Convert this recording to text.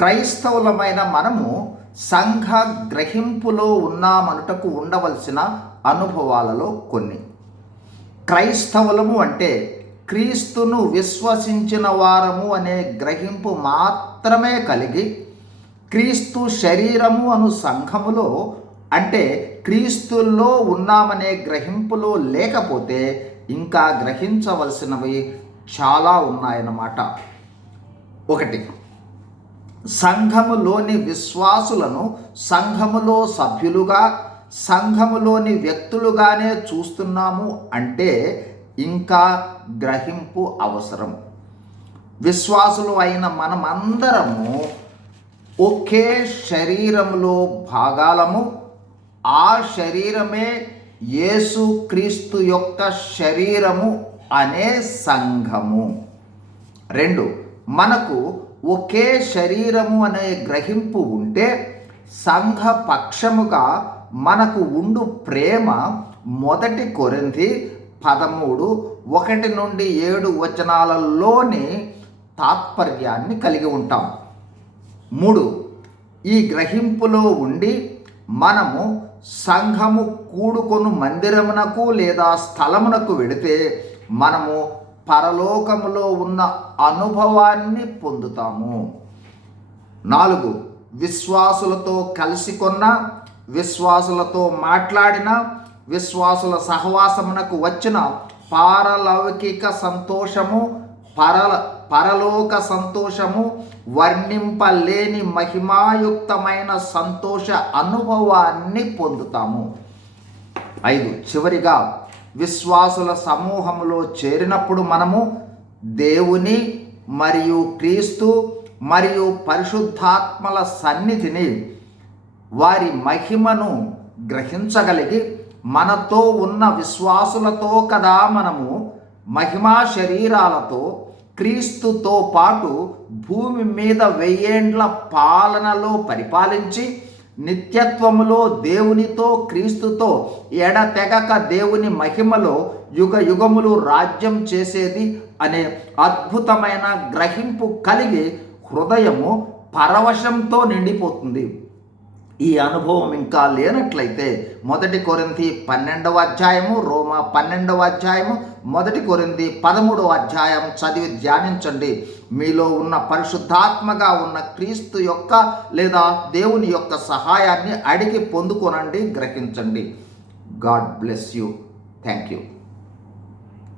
క్రైస్తవులమైన మనము సంఘ గ్రహింపులో ఉన్నామనుటకు ఉండవలసిన అనుభవాలలో కొన్ని. క్రైస్తవులము అంటే క్రీస్తును విశ్వసించిన వారము అనే గ్రహింపు మాత్రమే కలిగి, క్రీస్తు శరీరము అను సంఘములో అంటే క్రీస్తుల్లో ఉన్నామనే గ్రహింపులో లేకపోతే ఇంకా గ్రహించవలసినవి చాలా ఉన్నాయన్నమాట. ఒకటి, సంఘములోని విశ్వాసులను సంఘములో సభ్యులుగా, సంఘములోని వ్యక్తులుగానే చూస్తున్నాము అంటే ఇంకా గ్రహింపు అవసరం. విశ్వాసులు అయిన మనమందరము ఒకే శరీరములో భాగాలము. ఆ శరీరమే యేసుక్రీస్తు యొక్క శరీరము అనే సంఘము. 2, మనకు ఒకే శరీరము అనే గ్రహింపు ఉంటే సంఘ పక్షముగా మనకు ఉండు ప్రేమ 1 కొరింథీ 13:1-7 తాత్పర్యాన్ని కలిగి ఉంటాం. 3, ఈ గ్రహింపులో ఉండి మనము సంఘము కూడుకొను మందిరమునకు లేదా స్థలమునకు వెడితే మనము పరలోకములో ఉన్న అనుభవాన్ని పొందుతాము. 4, విశ్వాసులతో కలిసి కొన్న, విశ్వాసులతో మాట్లాడిన, విశ్వాసుల సహవాసమునకు వచ్చిన పారలౌకిక సంతోషము, పరలోక సంతోషము, వర్ణింపలేని మహిమాయుక్తమైన సంతోష అనుభవాన్ని పొందుతాము. 5, చివరిగా విశ్వాసుల సమూహములో చేరినప్పుడు మనము దేవుని మరియు క్రీస్తు మరియు పరిశుద్ధాత్మల సన్నిధిని, వారి మహిమను గ్రహించగలిగి మనతో ఉన్న విశ్వాసులతో కదా మనము మహిమా శరీరాలతో క్రీస్తుతో పాటు భూమి మీద 1000 ఏండ్ల పాలనలో పరిపాలించి నిత్యత్వములో దేవునితో క్రీస్తుతో ఎడతెగక దేవుని మహిమలో యుగ యుగములు రాజ్యం చేసేది అనే అద్భుతమైన గ్రహింపు కలిగి హృదయము పరవశంతో నిండిపోతుంది. ఈ అనుభవం ఇంకా లేనట్లయితే 1 కొరింథీ 12 రోమా 12 1 కొరింథీ 13 చదివి ధ్యానించండి. మీలో ఉన్న పరిశుద్ధాత్మగా ఉన్న క్రీస్తు యొక్క లేదా దేవుని యొక్క సహాయాన్ని అడిగి పొందుకొనండి, గ్రహించండి. God bless you. Thank you.